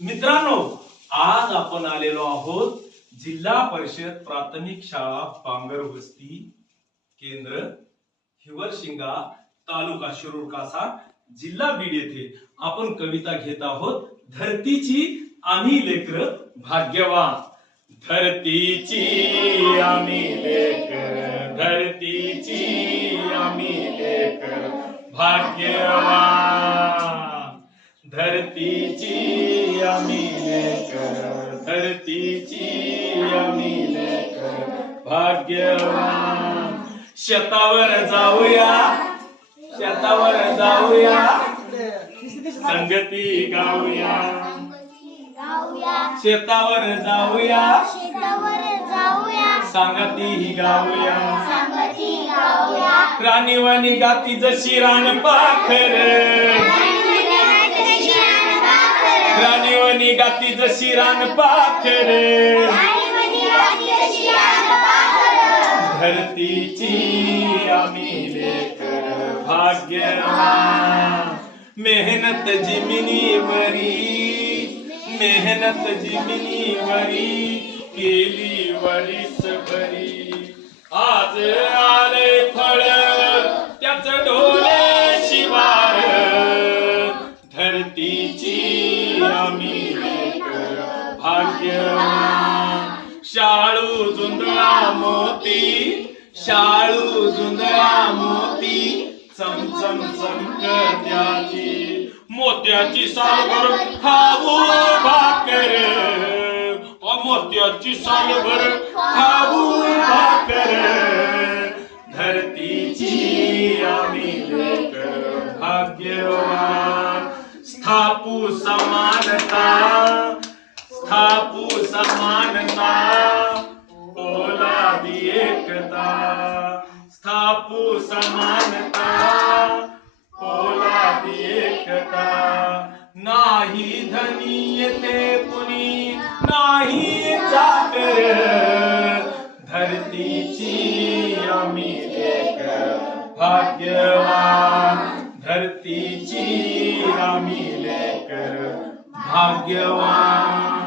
मित्रांनो, आज आपण आलेलो आहोत जिल्हा परिषद प्राथमिक शाळा पांगरवस्ती केंद्र हिवरशिंगा तालुका शिरूर कासा जिल्हा बीड येथे आपण कविता घेत आहोत. धरतीची आम्ही लेकर भाग्यवान. धरतीची आम्ही लेकर, धरतीची आम्ही लेकर भाग्यवान. धरतीची आम्ही लेकर, धरतीची आम्ही लेकर भाग्यवान. शेतावर जाऊया, शेतावर जाऊया, संगती गाऊया. शेतावर जाऊया, संगती गाऊया. राणीवाणी गाती जशी रान पाखर, राणीवाणी गाती जशी रान पाखर. धरतीची आम्ही लेकर भाग्यवान. मेहनत जिमिनीवरी, मेहनत जिमिनीवरी केली वरीस भरी. आज आले फळ त्याच डोले शिवार. धरतीची आम्ही लेकर भाग्यवान. शाळू जुंधळा मोती, शाळू जुंधळा मोती चमचम चमकत्याची. मोत्याची सालभर खाऊ भाकर, मोत्याची सालभर खाऊ भाकर. धरतीची आम्ही लेकर भाग्यवान. स्थापू समानता, स्थापू समानता ओलावी एकता. स्थापू समानता ओलावी एकता. नाही धनी येते कुणी, नाही चाकर. धरतीची आम्ही लेकर भाग्यवान. धरतीची आम्ही लेकर भाग्यवान.